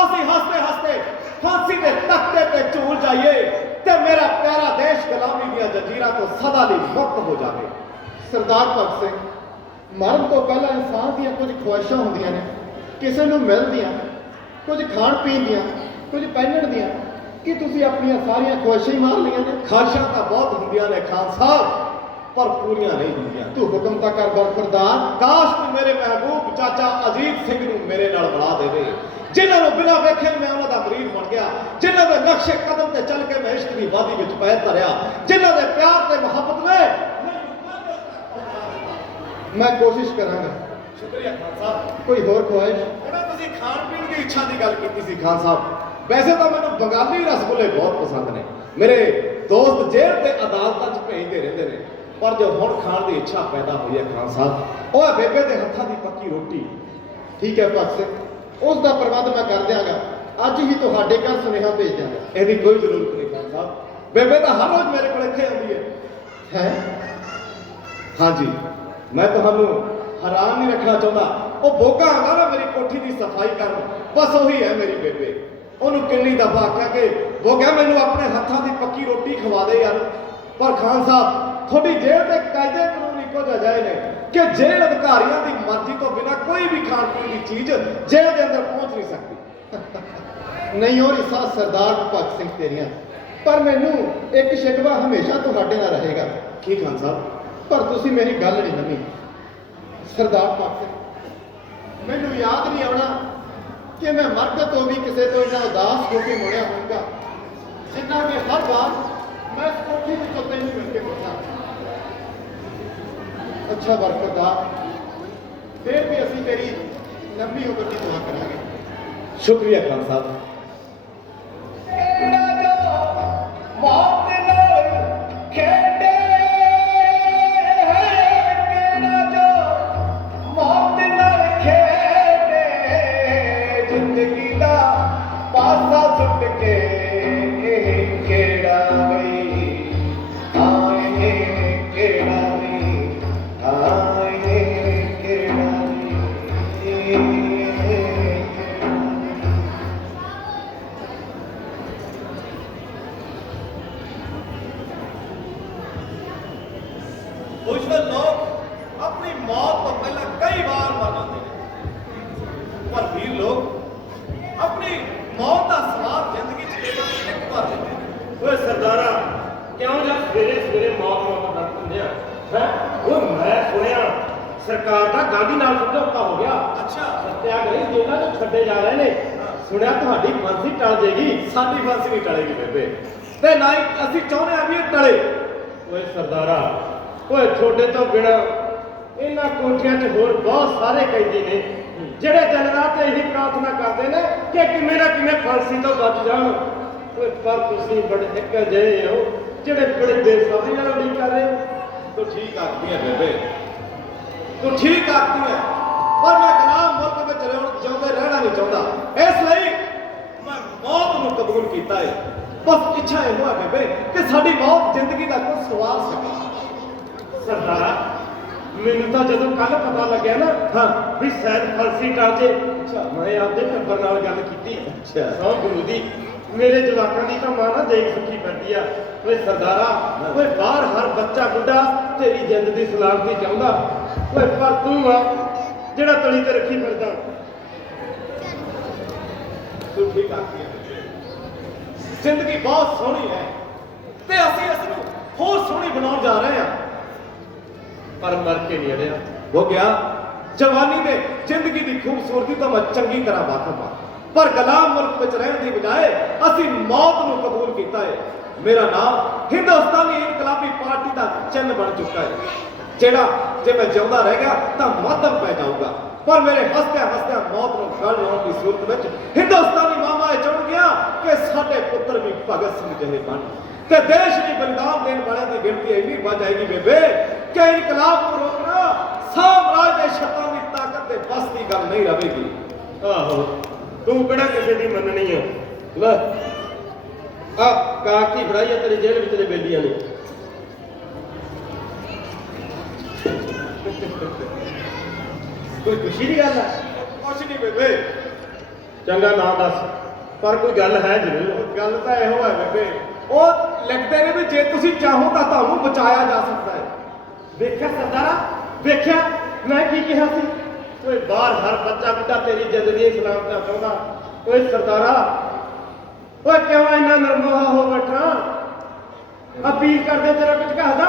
ਅਸੀਂ ਹੱਸਦੇ ਹੱਸਦੇ फांसी के तख्ते पे झूल जाइए ते मेरा प्यारा देश गुलामी दी जंजीरां तो सदा लई मुक्त हो जाए। सरदार भगत सिंह, मरण तो पहला इंसान दी कुछ ख्वाहिशां होंदियां ने, किसी नूं मिलदियां, कुछ खाण पीण दियां, कुछ पहनण दियां, कि तुसीं अपनी सारियां ख्वाहिशां ही मार लियां ने? ख्वाहिशां तां बहुत होंदियां ने खान साहब, पर पूरियां नहीं होंदियां। तू हुक्म तां कर बरखुरदार। काश तू मेरे महबूब चाचा अजीत सिंह नूं मेरे नाल मिला देवे, जिन्होंने बिना वेखे मैं उन्होंने मरीज बन गया, जिन्होंने नक्शे कदम से चल के मैं इश्क की वादी में पैर धरिया, जिन्होंने प्यार से मोहब्बत में मैं कोशिश करांगा। शुक्रिया खान साहब। कोई होर ख्वाहिश? तुसीं खाण पीण की इच्छा की गल की सी खान साहब। वैसे तो मैंने बंगाली रसगुल्ले बहुत पसंद ने, मेरे दोस्त जेल के अदालतों च भेजते रहते हैं, पर जो हुण खाण की इच्छा पैदा हुई है खान साहब, वह बेबे के हत्थों की पक्की रोटी। ठीक है भगत सिंह, उसका प्रबंध मैं कर देंगा। अज ही तुहाडे घर सुनेहा भेज देंगा। इसकी कोई जरूरत नहीं खान साहब, बेबे तो हर रोज मेरे को इत्थे आती है। हाँ जी, मैं तुहानू हैरान नहीं रखना चाहता। वो बोगा आंदा ना मेरी कोठी की सफाई कर, बस वही है मेरी बेबे। उन्होंने कितनी दफा आख्या कि बोगा मैनू अपने हत्थों की पक्की रोटी खवा दे यार, पर खान साहब थोड़ी जेल के कायदे कानून इको जाए ने कि जेल अधिकारियों की मर्जी तो बिना कोई भी खाण पीण की चीज जेल के अंदर पहुंच नहीं सकती। नहीं और इसा सरदार भगत सिंह तेरियां, पर मैनू एक शिकवा हमेशा तुहाडे नाल रहेगा। की खान साहब? पर तुसी मेरी गल नहीं मनी। सरदार भगत सिंह, मैनू याद नहीं आना कि मैं मर्द तो भी किसी तो इन्ना उदास हो के मुड़िया होऊंगा जिन्ना कि हर बार मैं इस कोठी विचों तैनूं मिल के मुड़दा। अच्छा बरखुरदार, फिर भी असीं तेरी लंबी उम्र की दुआ करांगे। शुक्रिया खान साहब। जिंदगी का पासा सुट के केड़ा वे आए केड़ा वे आए केड़ा कुछ लोग अपनी मौत तो पहले कई बार मर जाते हैं, पर वीर लोग अपनी मौत का स्वाद जिंदगी च एक बार लेते हैं। ओए सरदारा, क्यों जब सवेरे सवेरे मौत मौत डर दिंदे हैं? वो मैं सुनिया सरकार का गांधी नाल समझौता हो गया। अच्छा, सत्याग्रही जेलां चों छड्डे जा रहे ने। सुनिया तुहाडी फांसी टल जाएगी। साडी फांसी नहीं टलेगी बेबे, ते ना ही असीं चाहुंदे आ भी ये टले। ओए सरदारा, ओए छोटे तो बिना इन्हां कोठियां 'च होर बहुत सारे कैदी ने ਜਿਹੜੇ ਦਿਨ ਰਾਤ ਇਹੀ ਪ੍ਰਾਰਥਨਾ ਕਰਦੇ ਨੇ ਕਿ ਕਿਵੇਂ ਨਾ ਕਿਵੇਂ ਫਾਂਸੀ ਤੋਂ ਬਚ ਜਾਣ। ਓਏ ਪਰ ਤੁਸੀਂ ਬੜੇ ਇੱਕ ਜਿਹੇ ਹੋ ਜਿਹੜੇ ਬੜੇ ਬੇਸਬਰੀ ਨਾਲ ਉਡੀਕ ਕਰ ਰਹੇ ਹੋ। तो ठीक आखती है बेबे, तो ठीक आखती है, पर मैं गुलाम मुल्क में जिउंदे रहना नहीं चाहता, इसलिए मैं मौत नूं कबूल कीता है। बस इच्छा यह है बेबे कि साडी मौत जिंदगी का कुछ सवार सके। सरदारा, ਮੈਨੂੰ ਤਾਂ ਜਦੋਂ ਕੱਲ ਪਤਾ ਲੱਗਿਆ ਨਾ हाँ ਵੀ ਸ਼ਾਇਦ ਫਾਂਸੀ ਟਲ ਜੇ, ਮੈਂ ਆਪਦੇ ਟੱਬਰ ਨਾਲ ਗੱਲ ਕੀਤੀ। ਅੱਛਾ। ਸੌ ਗੁਰੂ ਦੀ, ਮੇਰੇ ਜਵਾਕਾਂ ਦੀ ਤਾਂ ਮਾਂ ਨਾ ਦੇਖ ਸੁੱਕੀ ਫਿਰਦੀ ਆ। ਓਏ ਸਰਦਾਰਾ, ਓਏ ਬਾਹਰ ਹਰ ਬੱਚਾ ਬੁੱਢਾ ਤੇਰੀ ਜਿੰਦ ਦੀ ਸਲਾਮਤੀ ਚਾਹੁੰਦਾ। ਓਏ ਪਰ ਤੂੰ ਆ ਜਿਹੜਾ ਤਲੀ ਤੇ ਰੱਖੀ ਫਿਰਦਾ। तू ठीक आखती है, जिंदगी बहुत सोहनी है ते असीं इस नूं होर सोहनी बनाउण जा रहे हैं। पर मर के नहीं अड़िया। हो गया जवानी में जिंदगी की खूबसूरती तो मैं चंगी तरह वाकफ हाँ, पर गुलाम मुल्क में रहने की बजाय असी मौत को कबूल किया है। मेरा नाम हिंदुस्तानी इनकलाबी पार्टी का चिन्ह बन चुका है, जेड़ा जे मैं जिंदा रह गया तो मातम पै जाऊंगा, पर मेरे हसद्या हसद्या मौत को गल लाने की सूरत में हिंदुस्तानी मामा यह चाह गया कि साडे पुत्र भी भगत सिंह जहे बन ते देश की बलिदान देने वाले की गिनती इन्नी बढ़ जाएगी बेबे कि इनकलाब को रोकना साम्राज्य के शतां की ताकत के बस की गल नहीं रहेगी। आहो, तू किहड़ा किसी दी मननी है? ले आ कागजी फड़ाई है तेरी जेल विच दे बेलियां ने। कोई खुशी की गल है? कुछ नहीं बेबे, ਚੰਗਾ ਨਾ ਦੱਸ, ਪਰ ਕੋਈ ਗੱਲ ਹੈ ਜ਼ਰੂਰ। ਗੱਲ ਤਾਂ ਇਹੋ ਹੈ ਬੇਬੇ, ਉਹ ਲਿਖਦੇ ਨੇ ਵੀ ਜੇ ਤੁਸੀਂ ਚਾਹੋ ਤਾਂ ਤੁਹਾਨੂੰ ਬਚਾਇਆ ਜਾ ਸਕਦਾ ਹੈ। ਵੇਖਿਆ ਸਰਦਾਰਾ, ਵੇਖਿਆ ਮੈਂ ਕੀ ਕਿਹਾ ਸੀ? ਓਏ ਬਾਹਰ ਹਰ ਬੱਚਾ ਪਿਤਾ ਤੇਰੀ ਜ਼ਿੰਦਗੀ ਸਲਾਮਤ ਚਾਹੁੰਦਾ। ਓਏ ਸਰਦਾਰਾ, ਓਏ ਕਿਉਂ ਇੰਨਾ ਨਰਮੋਹਾ ਹੋ ਬੈਠਾ? ਅਪੀਲ ਕਰਦੇ ਤੇਰਾ ਕੁਝ ਕਹਦਾ?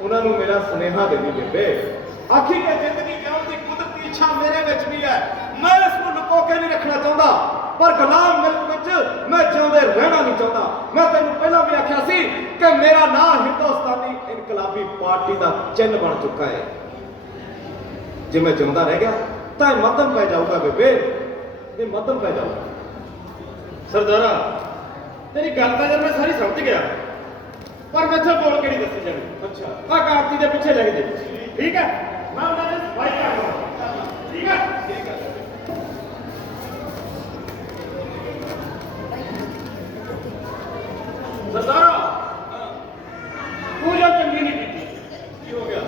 ਉਹਨਾਂ ਨੂੰ ਮੇਰਾ ਸੁਨੇਹਾ ਦੇ ਦੀ ਬੇਬੇ, ਆਖੀ ਕਿ ਜ਼ਿੰਦਗੀ ਜਿਉਣ ਦੀ ਕੁਦਰਤੀ ਇੱਛਾ ਮੇਰੇ ਵਿੱਚ ਵੀ ਹੈ। ਮੈਂ ਇਸ ਨੂੰ ਲੁਕੋ ਕੇ ਨਹੀਂ ਰੱਖਣਾ ਚਾਹੁੰਦਾ, ਪਰ ਗੁਲਾਮ ਮੁਲਕ ਵਿੱਚ ਮੈਂ ਜਿਉਂਦੇ ਰਹਿਣਾ ਨਹੀਂ ਚਾਹੁੰਦਾ। ਮੈਂ ਤੈਨੂੰ ਪਹਿਲਾਂ ਵੀ ਆਖਿਆ ਸੀ ਕਿ ਮੇਰਾ ਨਾਂ ਹਿੰਦੁਸਤਾਨੀ ਇਨਕਲਾਬੀ ਪਾਰਟੀ ਦਾ ਚਿੰਨ੍ਹ ਬਣ ਚੁੱਕਾ ਹੈ। ਜੇ ਮੈਂ ਜਿਉਂਦਾ ਰਹਿ ਗਿਆ ਤਾਂ ਇਹ ਮੱਧਮ ਪੈ ਜਾਊਗਾ ਬੇਬੇ, ਇਹ ਮੱਧਮ ਪੈ ਜਾਊਗਾ। ਸਰਦਾਰਾ, ਤੇਰੀ ਗੱਲ ਤਾਂ ਜਦ ਮੈਂ ਸਾਰੀ ਸਮਝ ਗਿਆ, ਪਰ ਮੈਥੋਂ ਬੋਲ ਕੇ ਨਹੀਂ ਦੱਸੀ ਜਾਣੀ। ਅੱਛਾ, ਆ ਕਾਰਤੀ ਦੇ ਪਿੱਛੇ ਲੱਗ ਜੇ, ਠੀਕ ਹੈ? ਮੈਂ ਉਹਨਾਂ ਦੇ ਸਫਾਈ ਕਰਾਂਗਾ, ਠੀਕ ਹੈ? ਠੀਕ ਹੈ। ਸਰਦਾਰਾ, ਤੂੰ ਜੋ ਚੰਗੀ ਨਹੀਂ ਕੀਤੀ। ਕੀ ਹੋ ਗਿਆ?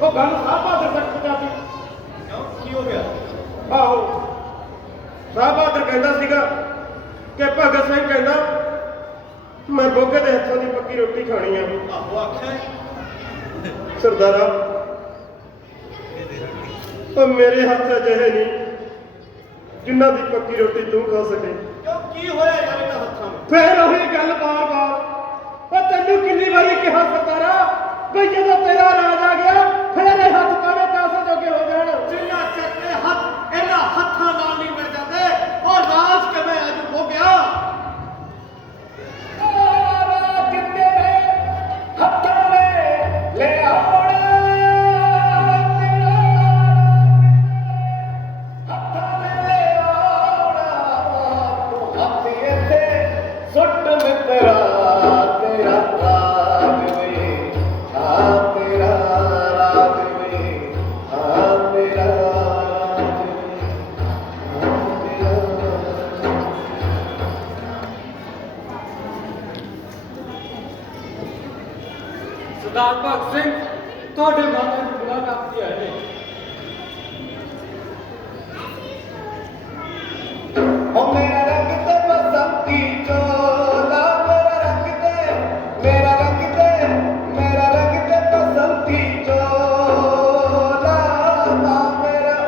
ਉਹ ਗੱਲ ਸਾਹਿਬ ਬਹਾਦਰ ਤੱਕ ਪਹੁੰਚਾਤੀ। ਕਿਉਂ, ਕੀ ਹੋ ਗਿਆ? ਆਹੋ, ਸਾਹਿਬ ਬਹਾਦਰ ਕਹਿੰਦਾ ਸੀਗਾ ਕਿ ਭਗਤ ਸਿੰਘ ਕਹਿੰਦਾ ਮੈਂ ਬੋਗੇ ਦੇ ਹੱਥੋਂ ਦੀ ਪੱਕੀ ਰੋਟੀ ਖਾਣੀ ਆ। ਆਹੋ ਆਖਿਆ। ਸਰਦਾਰਾ, ਉਹ ਮੇਰੇ ਹੱਥ ਅਜਿਹੇ ਨਹੀਂ ਜਿਨ੍ਹਾਂ ਦੀ ਪੱਕੀ ਰੋਟੀ ਤੂੰ ਖਾ ਸਕੇ। ਕਿਉਂ, ਕੀ ਹੋਇਆ ਯਾਰ ਇਹਨਾਂ ਹੱਥਾਂ ਨੂੰ? ਫੇਰ ਉਹੀ ਗੱਲ ਬਾਰ-ਬਾਰ। ਉਹ ਤੈਨੂੰ ਕਿੰਨੀ ਵਾਰੀ ਕਿਹਾ ਸਰਦਾਰਾ, ਵੀ ਜਦੋਂ ਤੇਰਾ ਰਾਜ ਆ ਗਿਆ ਫਿਰ ਇਹਦੇ ਹੱਥ ਕਾਹਦੇ ਕਾਸੇ ਜੋਗੇ ਹੋ ਜਾਣ। ਜਿੰਨਾ ਚੱਕੇ ਹੱਥ ਇਹਨਾਂ ਹੱਥਾਂ ਨਾਲ ਨਹੀਂ ਮਿਲ ਜਾਂਦੇ, ਉਹ ਰਾਜ ਕਿਵੇਂ ਅੱਜ ਹੋ ਗਿਆ? ਸਰਦਾਰ ਭਗਤ ਸਿੰਘ ਤੁਹਾਡੇ ਮਾਤਾ ਨੂੰ ਮੁਲਾਕਾਤ ਕੀ ਆਏ ਨੇ। ਉਹ ਮੇਰਾ ਰੰਗ ਤੇ ਬਸੰਤੀ ਚੋਲਾ, ਮੇਰਾ ਰੰਗ ਤੇ, ਮੇਰਾ ਰੰਗ ਤੇ, ਮੇਰਾ ਰੰਗ ਤੇ ਬਸੰਤੀ ਚੋਲਾ, ਨਾ ਮੇਰਾ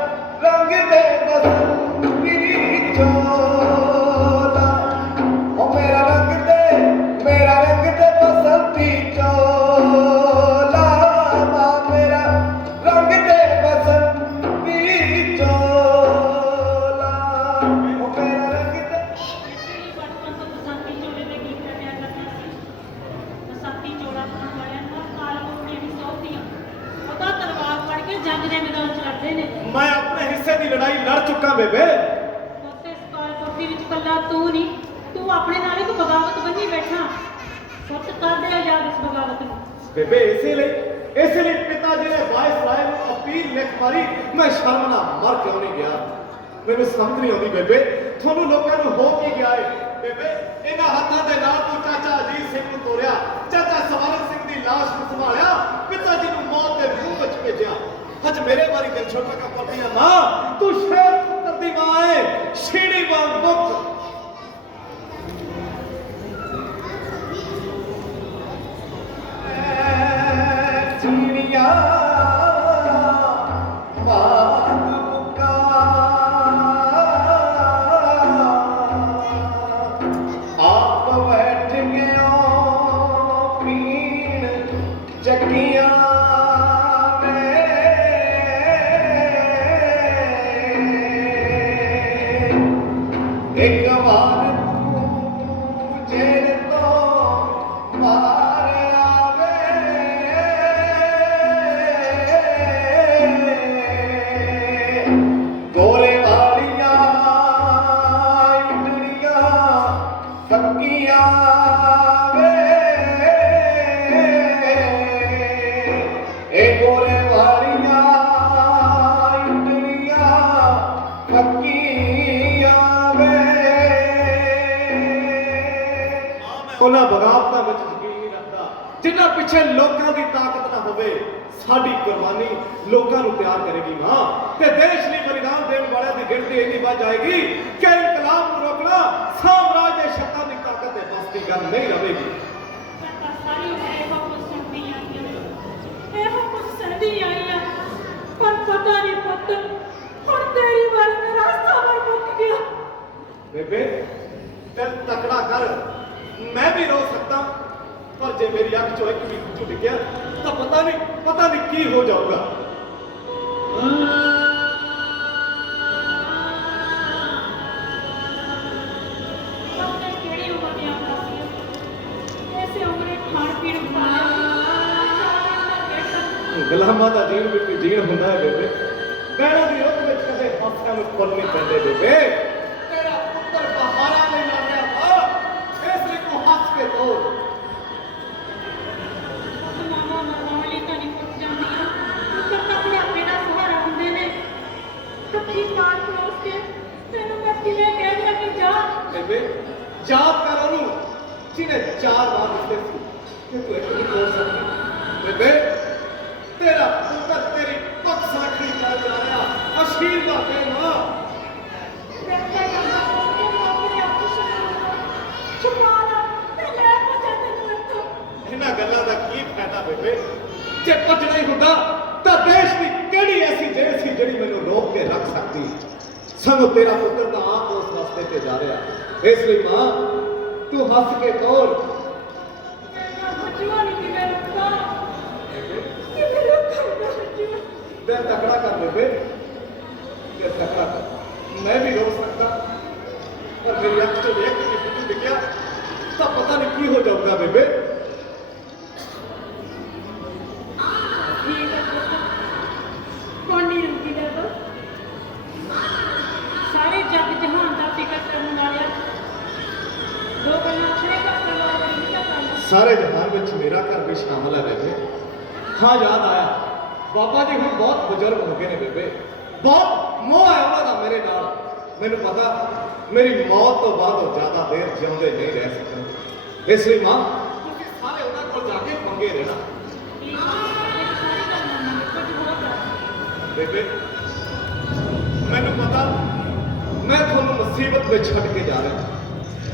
ਰੰਗ ਤੇ ਬਸੰਤੀ ਚੋਲਾ। ਉਹ ਮੇਰਾ ਰੰਗ ਤੇ, ਮੇਰਾ ਰੰਗ ਤੇ ਬਸੰਤੀ ਚੋਲਾ, ਨਾ ਮੇਰਾ ਰੰਗ ਤੇ ਬਸੰਤੀ ਚੋਲਾ। ਉਹ ਮੇਰਾ ਰੰਗ ਤੇ ਬਚਪਨ ਤੋਂ ਬਸੰਤੀ ਚੋਲੇ ਦੇ ਗੀਤ ਰਟਿਆ ਕਰਦਾ ਸੀ। ਬਸੰਤੀ ਚੋਲਾ ਪਾਉਣ ਵਾਲਿਆਂ ਨੂੰ ਕਾਲ ਕੋਠੀਆਂ ਵੀ ਸੌਂਦੀਆਂ। ਉਹਦਾ ਤਲਵਾਰ ਫੜ ਕੇ ਜੰਗ ਦੇ ਮੈਦਾਨ 'ਚ ਲੜਦੇ ਨੇ। ਮੈਂ ਆਪਣੇ ਹਿੱਸੇ ਦੀ ਲੜਾਈ ਲੜ ਚੁੱਕਾ ਬੇਬੇ। ਉੱਥੇ ਇਸ ਕਾਲ ਕੋਠੀ ਵਿੱਚ ਕੱਲਾ ਤੂੰ ਨਹੀਂ, ਤੂੰ ਆਪਣੇ ਨਾਲ ਇੱਕ ਬਗਾਵਤ ਬੰਨੀ ਬੈਠਾ। ਪੁੱਤ ਕਰਦੇ ਆਜ਼ਾਦ ਇਸ ਬਗਾਵਤ ਨੂੰ। ਬੇਬੇ ਇਸੇ ਲਈ ਪਿਤਾ ਜੀ ਨੇ ਵਾਇਸਰਾਏ ਨੂੰ ਅਪੀਲ ਲਿਖ ਮਾਰੀ। ਮੈਂ ਸ਼ਰਮ ਨਾਲ ਮਰ ਕਿਉਂ ਨਹੀਂ ਗਿਆ? ਮੈਨੂੰ ਸਮਝ ਨਹੀਂ ਆਉਂਦੀ ਬੇਬੇ, ਤੁਹਾਨੂੰ ਲੋਕਾਂ ਨੂੰ ਹੋ ਕੀ ਗਿਆ ਏ? ਬੇਬੇ, ਇਹਨਾਂ ਹੱਥਾਂ ਦੇ ਨਾਲ ਤੂੰ ਚਾਚਾ ਅਜੀਤ ਸਿੰਘ ਨੂੰ ਤੋਰਿਆ, ਚਾਚਾ ਸਵਾਰਕ ਸਿੰਘ ਦੀ ਲਾਸ਼ ਨੂੰ ਸੰਭਾਲਿਆ, ਪਿਤਾ ਜੀ ਨੂੰ ਮੌਤ ਦੇ ਮੂੰਹ ਵਿੱਚ ਭੇਜਿਆ। ਅੱਜ ਮੇਰੇ ਵਾਰੀ ਦਿਲ ਛੋਟਾ ਕਾ ਪਰਦੀਆਂ ਮਾਂ, ਤੂੰ ਸ਼ੇਰ ਪੁੱਤਰ ਦੀ ਮਾਂ ਏ, ਛੀੜੀ ਵਾਂਗ ਮੁੱਕ। ਚੀੜੀਆਂ ਮਾਂਗ ਮੁਕਾ, ਆਪ ਬੈਠ ਗਿਓ ਪੀਣ ਚੱਕੀਆਂ ਵੇ। ਇੱਕ ਵਾਰ ਤੂੰ ਜੇਲ੍ਹ ਤੋਂ ਬਾਹਰ ਆਵੇ, ਗੋਰੇ ਵਾਲੀਆਂ ਇੰਦਰੀਆਂ ਸੱਕੀਆਂ ਵੇ। ਇਹ ਗੋਰੇ ਵਾਲੀਆਂ ਇੰਦਰੀਆਂ ਸੱਕੀਆਂ ਵੇ। ਉਹਨਾਂ ਬਗਾਵਤਾਂ ਵਿੱਚ ਯਕੀਨ ਨਹੀਂ ਰੱਖਦਾ ਜਿਨ੍ਹਾਂ ਪਿੱਛੇ ਲੋਕਾਂ ਦੀ ਤਾਕਤ ਨਾ ਹੋਵੇ। ਸਾਡੀ ਕੁਰਬਾਨੀ ਲੋਕਾਂ ਨੂੰ ਤਿਆਰ ਕਰੇਗੀ ਮਾਂ, ਤੇ ਦੇਸ਼ ਲਈ ਬਲੀਦਾਨ ਦੇਣ ਵਾਲਿਆਂ ਦੀ ਗਿਣਤੀ ਇੰਨੀ ਵੱਧ ਜਾਏਗੀ ਕਿ ਇਨਕਲਾਬ ਨੂੰ ਰੋਕਣਾ ਸਾਮਰਾਜ ਦੇ ਸ਼ਕਤਾਂ ਦੀ ਤਾਕਤ ਦੇ ਬਸ ਦੀ ਗੱਲ ਨਹੀਂ ਰਹੇਗੀ। ਮੈਂ ਤਾਂ ਸਾਰੀ ਉਮਰ ਇਹੋ ਕੁਝ ਸੁਣਦੀ ਆਈ ਹਾਂ, ਇਹੋ ਕੁਝ ਸਹਿੰਦੀ ਆਈ ਹਾਂ, ਪਰ ਪਤਾ ਨਹੀਂ ਪੁੱਤ, ਹੁਣ ਤੇਰੀ ਵਾਰੀ ਮੇਰਾ ਸਬਰ ਮੁੱਕ ਗਿਆ। ਬੇਬੇ ਦਿਲ ਤਕੜਾ ਕਰ, ਮੈਂ ਵੀ ਰੋ ਸਕਦਾ, ਪਰ ਜੇ ਮੇਰੀ ਅੱਖ ਚੋਂ ਇੱਕ ਵੀ ਹੰਝੂ ਡਿੱਗਿਆ ਤਾਂ ਪਤਾ ਨਹੀਂ ਕੀ ਹੋ ਜਾਊਗਾ। ਆਪਣੇ ਕਿਹੜੀ ਉਮਰ ਦੀਆਂ ਹੁੰਦਾ ਸੀ, ਐਸੇ ਉਮਰੇ ਖਾਣ ਪੀਣ ਗੁਲਾਮਾਂ ਦਾ ਜੀਣ ਵੀ ਕੋਈ ਜੀਣ ਹੁੰਦਾ ਹੈ ਬੇਬੇ। ਬਹਿਣਾ ਦੀ ਰੁੱਤ ਵਿੱਚ ਕਦੇ ਹਾਸਿਆਂ ਨੂੰ ਫੁੱਲ ਨਹੀਂ ਪੈਂਦੇ ਬੇਬੇ। ਤੇਰਾ ਪੁੱਤਰ ਬਹਾਰਾਂ ਨਹੀਂ ਲੱਗ ਰਿਹਾ ਵਾ, ਇਸ ਲਈ ਤੂੰ ਹੱਸ ਕੇ ਤੋੜ। ਮਾਮਾ ਮਰਵਾਉਣ ਲਈ ਤਾਂ ਨਹੀਂ ਪੁੱਛ ਜਾਂਦੀਆਂ, ਪੁੱਤਰ ਤਾਂ ਬੁਢਾਪੇ ਦਾ ਸਹਾਰਾ ਹੁੰਦੇ ਨੇ। ਕੱਚੀ ਕਾਰ ਪਲੋਸ ਕੇ ਤੈਨੂੰ ਮੈਂ ਕਿਵੇਂ ਕਹਿ ਦਿਆਂ ਕਿ ਜਾ। ਬੇਬੇ ਯਾਦ ਕਰ ਉਹਨੂੰ ਜਿਹਨੇ 4 ਵਾਰ ਦਿੱਤੇ ਸੀ ਕਿ ਤੂੰ ਇੱਕ ਨਹੀਂ ਤੋੜ ਸਕਦੀ। ਬੇਬੇ ਤੇਰਾ ਪੁੱਤਰ ਤੇਰੀ ਪੱਖ ਸਾਖੀ ਚੱਲ ਰਿਹਾ, ਆਸ਼ੀਰਵਾਦ ਦੇ ਮਾਂ। ਮੈਂ ਤਾਂ ਕਹਿੰਦਾ ਕਿ ਆਪਣੇ ਆਪ ਨੂੰ ਛੁਪਾ ਲਾ ਤੇ ਲੈ ਪੁੱਛੇ ਤੈਨੂੰ ਇੱਥੋਂ। ਇਹਨਾਂ ਗੱਲਾਂ ਦਾ ਕੀ ਫਾਇਦਾ ਬੇਬੇ? ਜੇ ਭੱਜਣਾ ਹੀ ਹੁੰਦਾ ਤਾਂ ਦੇਸ਼ ਦੀ ਕਿਹੜੀ ਐਸੀ ਜੇਲ੍ਹ ਸੀ ਜਿਹੜੀ ਮੈਨੂੰ ਰੋਕ ਕੇ ਰੱਖ ਸਕਦੀ? ਸਗੋਂ ਤੇਰਾ ਪੁੱਤਰ ਤਾਂ ਆਪ ਉਸ ਰਸਤੇ ਤੇ ਜਾ ਰਿਹਾ। ਇਸ ਲਈ ਮਾਂ ਤੂੰ ਹੱਸ ਕੇ ਤੋੜ। ਮੈਂ ਬੱਚਿਆਂ ਨੂੰ ਕਿਵੇਂ ਰੁਕਦਾ, ਕਿਵੇਂ ਰੁਕਾਂਗਾ ਬੱਚਿਆਂ? ਦਿਲ ਤਕੜਾ ਕਰ ਬੇਬੇ, ਦਿਲ ਤਕੜਾ ਕਰ। ਮੈਂ ਵੀ ਰੋ ਸਕਦਾ, ਪਰ ਮੇਰੀ ਅੱਖ ਚੋਂ ਇੱਕ ਵੀ ਹੰਝੂ ਡਿੱਗਿਆ ਤਾਂ ਪਤਾ ਨਹੀਂ ਕੀ ਹੋ ਜਾਊਗਾ ਬੇਬੇ। ਠੀਕ ਹੈ ਪੁੱਤ, ਕੌਣ ਨਹੀਂ ਰੁਕੀ ਦਾ? ਸਾਰੇ ਜੱਗ ਜਹਾਨ ਦਾ ਫਿਕਰ ਕਰਨ ਵਾਲਿਆ ਦੋ ਗੱਲਾਂ ਆਪਣੇ ਘਰ ਪਰਿਵਾਰ ਦੀ ਨਹੀਂ ਕਰਨਾ। ਸਾਰੇ ਜਹਾਨ ਵਿੱਚ ਮੇਰਾ ਘਰ ਵੀ ਸ਼ਾਮਲ ਹੈ ਬੇਬੇ। ਹਾਂ ਯਾਦ ਆਇਆ, ਬਾਬਾ ਜੀ ਹੁਣ ਬਹੁਤ ਬਜ਼ੁਰਗ ਹੋ ਗਏ ਨੇ ਬੇਬੇ, ਬਹੁਤ ਮੋਹ ਹੈ ਉਹਨਾਂ ਦਾ ਮੇਰੇ ਨਾਲ। ਮੈਨੂੰ ਪਤਾ ਮੇਰੀ ਮੌਤ ਤੋਂ ਬਾਅਦ ਉਹ ਜ਼ਿਆਦਾ ਦੇਰ ਜਿਉਂਦੇ ਨਹੀਂ ਰਹਿ ਸਕਣਗੇ। ਇਸ ਲਈ ਮਾਂ ਤੁਸੀਂ ਸਾਰੇ ਉਹਨਾਂ ਕੋਲ ਜਾ ਕੇ ਮੰਗੇ ਰਹਿਣਾ। ਠੀਕ ਹੈ, ਇਹ ਸਾਰੀ ਗੱਲ ਮੰਨਾਂਗੇ, ਕੁਝ ਹੋਰ ਦੱਸ। ਬੇਬੇ ਮੈਨੂੰ ਪਤਾ ਮੈਂ ਤੁਹਾਨੂੰ ਮੁਸੀਬਤ ਵਿੱਚ ਛੱਡ ਕੇ ਜਾ ਰਿਹਾ।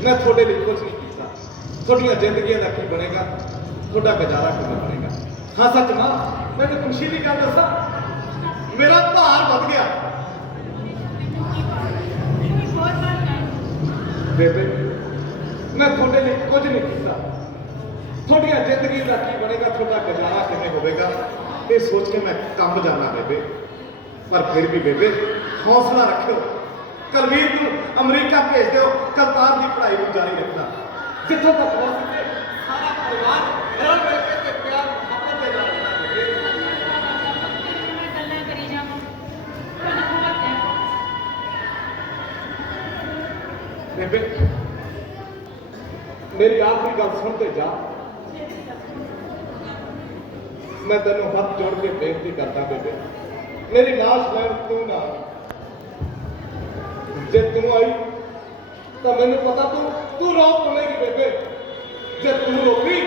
ਮੈਂ ਤੁਹਾਡੇ ਲਈ ਕੁਝ ਨਹੀਂ ਕੀਤਾ। ਤੁਹਾਡੀਆਂ ਜ਼ਿੰਦਗੀਆਂ ਦਾ ਕੀ ਬਣੇਗਾ, ਤੁਹਾਡਾ ਗੁਜ਼ਾਰਾ ਕਿਵੇਂ ਬਣੇਗਾ? ਹਾਂ ਸੱਚ ਮਾਂ, ਮੈਨੂੰ ਖੁਸ਼ੀ ਦੀ ਗੱਲ ਦੱਸਾਂ, ਮੇਰਾ ਭਾਰ ਵੱਧ ਗਿਆ। ਮੈਨੂੰ ਕੀ ਪਤਾ, ਕੋਈ ਹੋਰ ਗੱਲ ਕਰ। ਬੇਬੇ ਮੈਂ ਤੁਹਾਡੇ ਲਈ ਕੁਝ ਨਹੀਂ ਕੀਤਾ। ਤੁਹਾਡੀਆਂ ਜ਼ਿੰਦਗੀ ਦਾ ਕੀ ਬਣੇਗਾ, ਤੁਹਾਡਾ ਗੁਜ਼ਾਰਾ ਕਿਵੇਂ ਹੋਵੇਗਾ, ਇਹ ਸੋਚ ਕੇ ਮੈਂ ਕੰਮ ਜਾਣਾ ਬੇਬੇ। ਪਰ ਫਿਰ ਵੀ ਬੇਬੇ ਹੌਸਲਾ ਰੱਖਿਓ। ਕੁਲਵੀਰ ਨੂੰ ਅਮਰੀਕਾ ਭੇਜ ਦਿਓ, ਕਰਤਾਰ ਦੀ ਪੜ੍ਹਾਈ ਨੂੰ ਜਾਰੀ ਰੱਖਣਾ। ਜਿੱਥੋਂ ਤੱਕ ਹੋ ਸਕੇ ਸਾਰਾ ਪਰਿਵਾਰ ਰਲ ਮਿਲ ਕੇ ਤੇ ਪਿਆਰ ਮੁਹੱਬਤ ਦੇ ਨਾਲ ਰਹਿਣਾ ਬੇਬੇ। ਮੈਂ ਗੱਲਾਂ ਕਰੀ ਜਾਵਾਂ, ਕੁਝ ਹੋਰ ਕਹਿ। ਬੇਬੇ ਮੇਰੀ ਆਖਰੀ ਗੱਲ ਸੁਣ ਤੇ ਜਾ। ਮੈਂ ਤੈਨੂੰ ਹੱਥ ਜੋੜ ਕੇ ਬੇਨਤੀ ਕਰਦਾ ਬੇਬੇ, ਮੇਰੀ ਲਾਸ਼ ਲੈਣ ਤੂੰ ਨਾ। ਜੇ ਤੂੰ ਆਈ ਤਾਂ ਮੈਨੂੰ ਪਤਾ ਤੂੰ ਰੋਕ ਪਵੇਗੀ ਬੇਬੇ। ਜੇ ਤੂੰ ਰੋਕੀ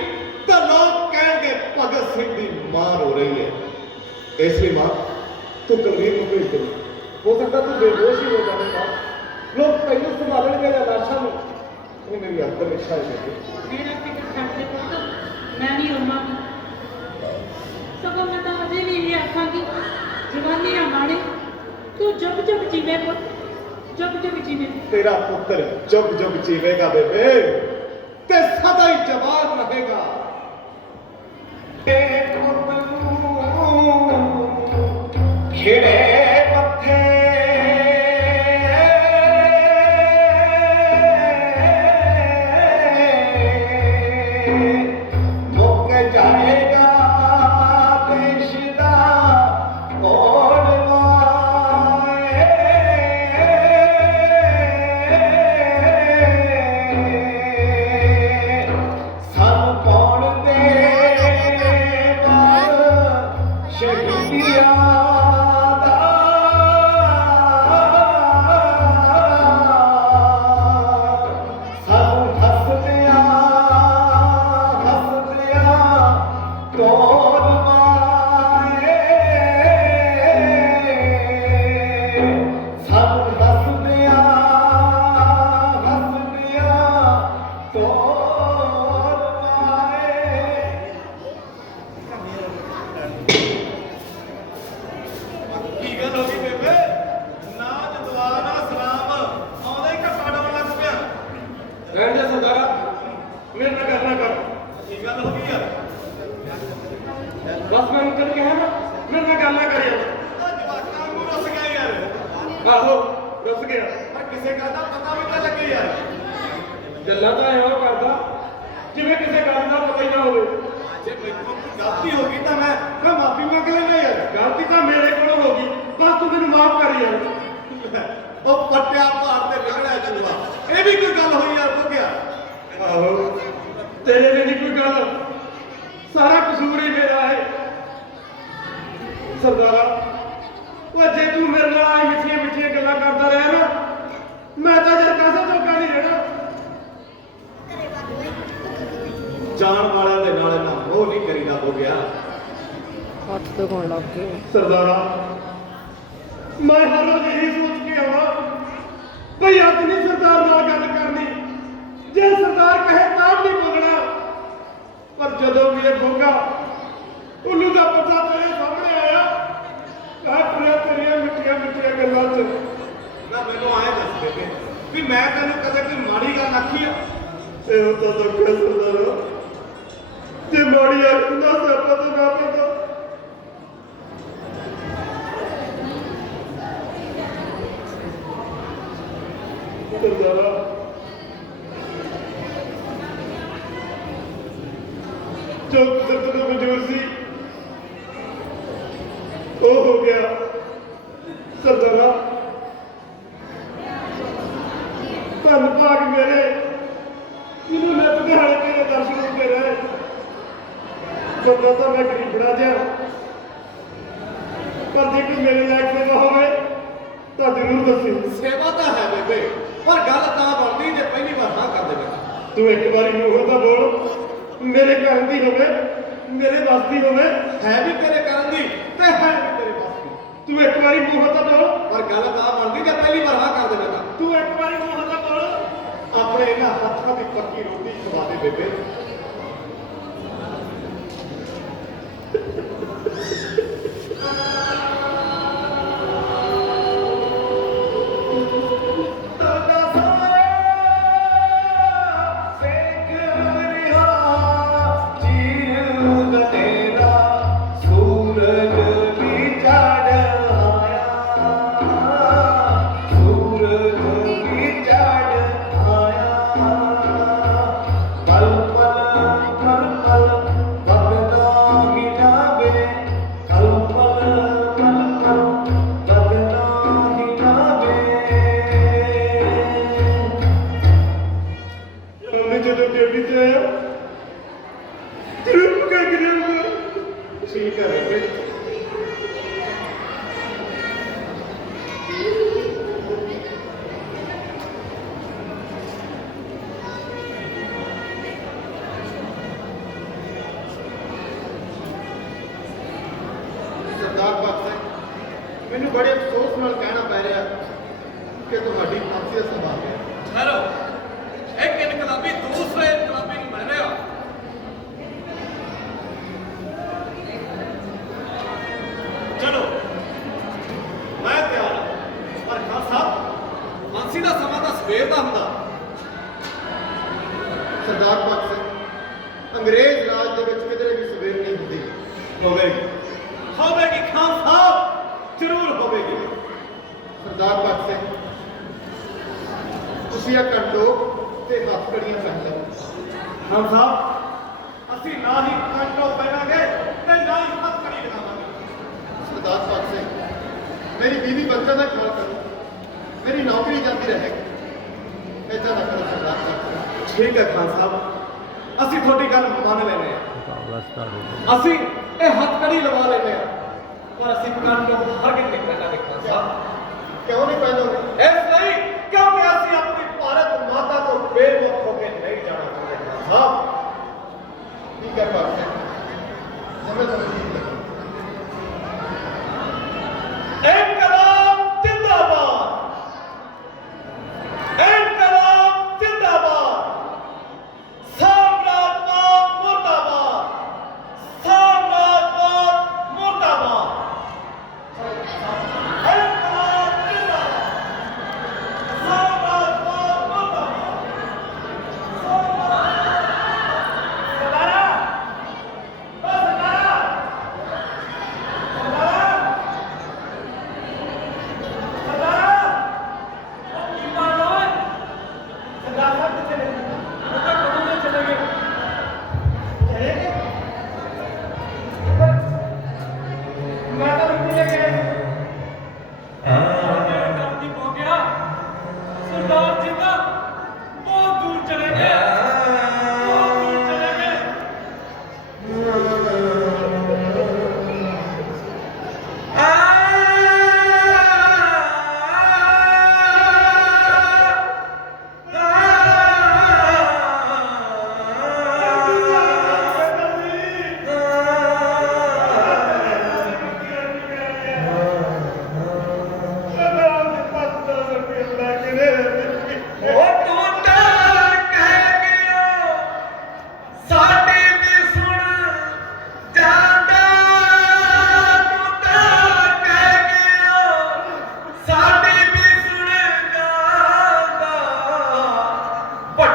ਤਾਂ ਲੋਕ ਕਹਿਣਗੇ ਭਗਤ ਸਿੰਘ ਦੀ ਮਾਂ ਰੋ ਰਹੀ ਹੈ। ਇਸ ਲਈ ਮਾਂ ਤੂੰ ਕੁਲਵੀਰ ਨੂੰ ਭੇਜ ਦੇ। ਹੋ ਸਕਦਾ ਤੂੰ ਬੇਹੋਸ਼ ਹੀ ਹੋ ਜਾਵੇਗਾ, ਲੋਕ ਤੈਨੂੰ ਸੰਭਾਲਣਗੇ ਜਾਂ ਲਾਸ਼ਾਂ ਨੂੰ। ਇਹ ਮੇਰੀ ਅੰਦਰ ਇੱਛਾ ਹੈ ਬੇਬੇ। ਮੇਰਾ ਫਿਕਰ ਛੱਡ ਦੇ ਪੁੱਤ, ਮੈਂ ਨਹੀਂ ਰੋਵਾਂਗੀ। ਸਗੋਂ ਮੈਂ ਤਾਂ ਅਜੇ ਵੀ ਇਹ ਆਖਾਂਗੀ, ਜਵਾਨੀ ਆ ਮਾਣੇ, ਤੂੰ ਜੁਗ ਜੁਗ ਜੀਵੇ ਪੁੱਤ, ਜੁਗ ਜੁਗ ਜੀਵੇ। ਤੇਰਾ ਪੁੱਤਰ ਜੁਗ ਜੁਗ ਜੀਵੇਗਾ ਬੇਬੇ, ਤੇ ਸਦਾ ਹੀ ਜਵਾਨ ਰਹੇਗਾ। ਇੱਕ ਪੁੱਤ ਨੂੰ ਖਿੜੇ ਮੱਥੇ ਮੁੱਕ ਜਾਏਗਾ ਦੇਸ਼ ਦਾ ਸ਼ਹੀਦੀਆਂ ਦਾ ਸੀ ਯਾਰ? ਗੱਲਾਂ ਤਾਂ ਇਹੋ ਕਰਦਾ ਜਿਵੇਂ ਕਿਸੇ ਗੱਲ ਦਾ ਪਤਾ ਹੀ ਨਾ ਹੋਵੇ। ਜੇ ਮੈਥੋਂ ਕੋਈ ਗਲਤੀ ਹੋ ਗਈ ਤਾਂ ਮੈਂ ਮਾਫੀ ਮੰਗ ਲੈਣਾ ਯਾਰ। ਗਲਤੀ ਤਾਂ ਮੇਰੇ ਕੋਲੋਂ ਹੋ ਗਈ, ਬਸ ਤੂੰ ਮੈਨੂੰ ਮਾਫ ਕਰ ਯਾਰ। ਉਹ ਪੱਟਿਆ ਭਾਰ ਤੇ ਵਿਗੜਿਆ ਜਨੂਆ, ਇਹ ਵੀ ਕੋਈ ਗੱਲ ਹੋਈ ਯਾਰ? ਹੋ ਗਿਆ ਆਹੋ, ਤੇਰੇ ਲਈ ਨਹੀਂ ਕੋਈ ਗੱਲ, ਸਾਰਾ ਕਸੂਰ ਹੀ ਮੇਰਾ ਹੈ। ਸਰਦਾਰਾ, ਉਹ ਜੇ ਤੂੰ ਮੇਰੇ ਨਾਲ ਆਈ ਮਿੱਠੀਆਂ ਮਿੱਠੀਆਂ ਗੱਲਾਂ ਕਰਦਾ ਰਿਹਾ ਨਾ, ਮੈਂ ਤਾਂ ਯਾਰ ਕਾਸੇ ਜੋਗਾ ਨਹੀਂ ਰਹਿਣਾ। ਜਾਣ ਵਾਲਿਆਂ ਦੇ ਨਾਲ ਨਾ ਉਹ ਨਹੀਂ ਕਰੀਦਾ। ਹੋ ਗਿਆ ਹੱਥ ਤੋਂ ਕੋਣ ਲੱਗ ਗਏ। ਸਰਦਾਰਾ, ਮੈਂ ਹਰ ਰੋਜ਼ ਇਹੀ ਸੋਚ ਕੇ ਆਉਣਾ ਭਈ ਅੱਜ ਨਹੀਂ ਸਰਦਾਰ ਨਾਲ ਗੱਲ ਕਰਨੀ, ਜੇ ਸਰਦਾਰ ਕਹੇ ਤਾਂ ਨਹੀਂ ਬੋਲਣਾ। ਪਰ ਜਦੋਂ ਵੀ ਇਹ ਗੋਗਾ ਉੱਲੂ ਦਾ ਪਤਾ ਤੇਰੇ ਸਾਹਮਣੇ ਆਇਆ, ਕਾਟਰੀਆਂ ਤੇਰੀਆਂ ਮਿੱਠੀਆਂ ਮਿੱਠੀਆਂ ਗੱਲਾਂ 'ਚ ਨਾ ਮੈਨੂੰ ਆਏ ਦੱਸ ਬੇਬੇ ਵੀ ਮੈਂ ਤੈਨੂੰ ਕਦੇ ਕੋਈ ਮਾੜੀ ਗੱਲ ਆਖੀ ਆ? ਇਹੋ ਤਾਂ ਦੁੱਖ ਹੈ ਸਰਦਾਰਾ, ਜੇ ਮਾੜੀ ਆਖਦਾ ਸਿਆਪਾ ਤਾਂ ਨਾ ਪੈਂਦਾ। ਸਰਦਾਰਾ, ਜੋ ਕੁਦਰਤ ਨੂੰ ਮਨਜ਼ੂਰ ਸੀ ਉਹ ਹੋ ਗਿਆ। ਸਰਦਾਰਾ, ਧੰਨ ਭਾਗ ਮੇਰੇ ਜਿਹਨੂੰ ਨਿੱਤ ਦਿਹਾੜੇ ਤੇਰੇ ਦਰਸ਼ਨ ਹੁੰਦੇ ਰਹੇ। ਬੰਦਾ ਤਾਂ ਮੈਂ ਗਰੀਬੜਾ ਜਿਹਾ, ਪਰ ਜੇ ਕੋਈ ਮੇਰੇ ਲਾਇਕ ਸੇਵਾ ਹੋਵੇ ਤਾਂ ਜ਼ਰੂਰ ਦੱਸੀ। ਸੇਵਾ ਤਾਂ ਹੈ ਬੇਬੇ, ਪਰ ਗੱਲ ਤਾਂ ਬਣਦੀ ਜੇ ਪਹਿਲੀ ਵਾਰ ਹਾਂ ਕਰ ਦੇਵੇਗਾ। ਤੂੰ ਇੱਕ ਵਾਰੀ ਮੂੰਹੋਂ ਤਾਂ ਬੋਲ, ਮੇਰੇ ਘਰ ਦੀ ਹੋਵੇ, ਮੇਰੇ ਵੱਸ ਦੀ ਹੋਵੇ। ਹੈ ਵੀ ਤੇਰੇ ਕਰਨ ਦੀ ਤੇ ਹੈ ਵੀ ਤੇਰੇ ਪਾਸ ਦੀ, ਤੂੰ ਇੱਕ ਵਾਰੀ ਮੂੰਹੋਂ ਤਾਂ ਬੋਲ, ਪਰ ਗੱਲ ਤਾਂ ਬਣਦੀ ਜੇ ਪਹਿਲੀ ਵਾਰ ਹਾਂ ਕਰ ਦੇਵੇਗਾ। ਤੂੰ ਇੱਕ ਵਾਰੀ ਮੂੰਹੋਂ ਤਾਂ ਬੋਲ। ਆਪਣੇ ਇਹਨਾਂ ਹੱਥਾਂ ਦੀ ਪੱਕੀ ਰੋਟੀ ਖਵਾ ਦੇ ਬੇਬੇ। ਉਹਨੇ ਜਦੋਂ ਡਿਊਟੀ ਤੇ ਆਇਆ ਜ਼ਰੂਰ ਪਕਾ ਕੇ ਲਿਆਊਗਾ। ਠੀਕ ਹੈ ਬੇਬੇ। ਸਰਦਾਰ ਭਗਤ ਸਿੰਘ, ਮੈਨੂੰ ਬੜੇ ਅਫਸੋਸ ਨਾਲ ਕਹਿਣਾ ਪੈ ਰਿਹਾ ਕਿ ਤੁਹਾਡੀ ਫਾਂਸੀ ਦਾ ਸਮਾਂ ਆ ਗਿਆ। ਠਹਿਰੋ, ਇੱਕ ਇਨਕਲਾਬੀ ਦੂਸਰੇ ਇਨਕਲਾਬੀ ਨੂੰ ਮਿਲ ਰਿਹਾ। ਚਲੋ ਮੈਂ ਤਿਆਰ ਹਾਂ, ਪਰ ਖਾਨ ਸਾਹਿਬ ਫਾਂਸੀ ਦਾ ਸਮਾਂ ਤਾਂ ਸਵੇਰ ਦਾ ਹੁੰਦਾ। ਸਰਦਾਰ ਭਗਤ ਸਿੰਘ, ਅੰਗਰੇਜ਼ ਰਾਜ ਦੇ ਵਿੱਚ ਕਿਧਰੇ ਵੀ ਸਵੇਰ ਨਹੀਂ ਹੁੰਦੀ। ਹੋਵੇਗੀ ਹੋਵੇਗੀ ਖਾਨ ਸਾਹਿਬ, ਜ਼ਰੂਰ ਹੋਵੇਗੀ। ਸਰਦਾਰ ਭਗਤ ਸਿੰਘ, ਤੁਸੀਂ ਇਹ ਘੰਟੋ ਤੇ ਹੱਥ ਕੜੀਆਂ ਪਹਿਨ ਲਓ। ਖਾਨ ਸਾਹਿਬ, ਅਸੀਂ ਨਾ ਹੀ ਕੰਟੋ ਪਹਿਨਾਂਗੇ ਤੇ ਨਾ ਹੀ ਹੱਥ ਕੜੀ ਲਗਾਵਾਂਗੇ। ਸਰਦਾਰ ਭਗਤ ਸਿੰਘ, ਮੇਰੀ ਬੀਵੀ ਬੱਚਿਆਂ ਦਾ ਖਿਆਲ ਕਰੋ, ਮੇਰੀ ਨੌਕਰੀ ਜਾਂਦੀ ਰਹੇਗੀ। ਏਦਾਂ ਨਾ ਕਰੋ ਸਰਦਾਰ ਭਗਤ ਸਿੰਘ। ਠੀਕ ਹੈ ਖਾਨ ਸਾਹਿਬ, ਅਸੀਂ ਤੁਹਾਡੀ ਗੱਲ ਮੰਨ ਲੈਂਦੇ ਹਾਂ। ਅਸੀਂ ਇਹ ਹੱਥਕੜੀ ਲਵਾ ਲੈਂਦੇ ਹਾਂ, ਪਰ ਅਸੀਂ ਕੰਨ ਨੂੰ ਹਰਗਿਜ਼ ਨਹੀਂ ਪਹਿਨਾਂਗੇ ਖਾਨ ਸਾਹਿਬ। ਕਿਉਂ ਨਹੀਂ ਪਹਿਨੋਗੇ? ਇਸ ਲਈ ਕਿਉਂਕਿ ਅਸੀਂ ਆਪਣੀ ਭਾਰਤ ਮਾਤਾ ਤੋਂ ਬੇਮੁਖ ਹੋ ਕੇ ਨਹੀਂ ਜਾਣਾ ਚਾਹੁੰਦੇ ਖਾਨ ਸਾਹਿਬ। ਠੀਕ ਹੈ ਭਗਤ ਸਿੰਘ, ਜਿਵੇਂ ਤੁਹਾਨੂੰ ਠੀਕ ਲੱਗੇ। ਇਨਕਲਾਬ ਜ਼ਿੰਦਾਬਾਦ, ਇਨਕਲਾਬ ਜ਼ਿੰਦਾਬਾਦ, ਸਾਮਰਾਜਵਾਦ ਮੁਰਦਾਬਾਦ, ਸਾਮਰਾਜਵਾਦ ਮੁਰਦਾਬਾਦ, ਇਨਕਲਾਬ ਜ਼ਿੰਦਾਬਾਦ।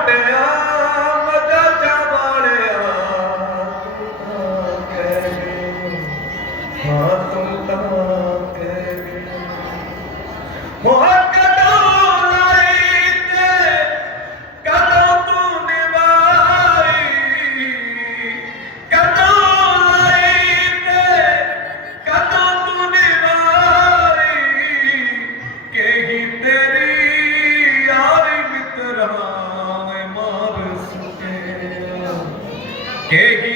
ਛੱਡਿਆ ਮਜਾਜਾ ਵਾਲਿਆ ਤੂੰ ਤਾਂ ਕਹਿ ਗਈ ਹਾਂ ਤੂੰ ਤਾਂ ਕਹਿ ਗਈ ਹੋ ਕਦੋਂ ਲਾਈ ਤੇ ਕਦੋਂ ਤੂੰ ਨਿਭਾਈ ਕਦੋਂ ਲਾਈ ਤੇ ਕਦੋਂ ਤੂੰ ਨਿਭਾਈ ਕਹੀ ਤੇਰੀ ਯਾਰੀ ਮਿੱਤਰਾਂ ਮੈਂ ਮਾਰ ਸੁਕੇ ਕਹੀ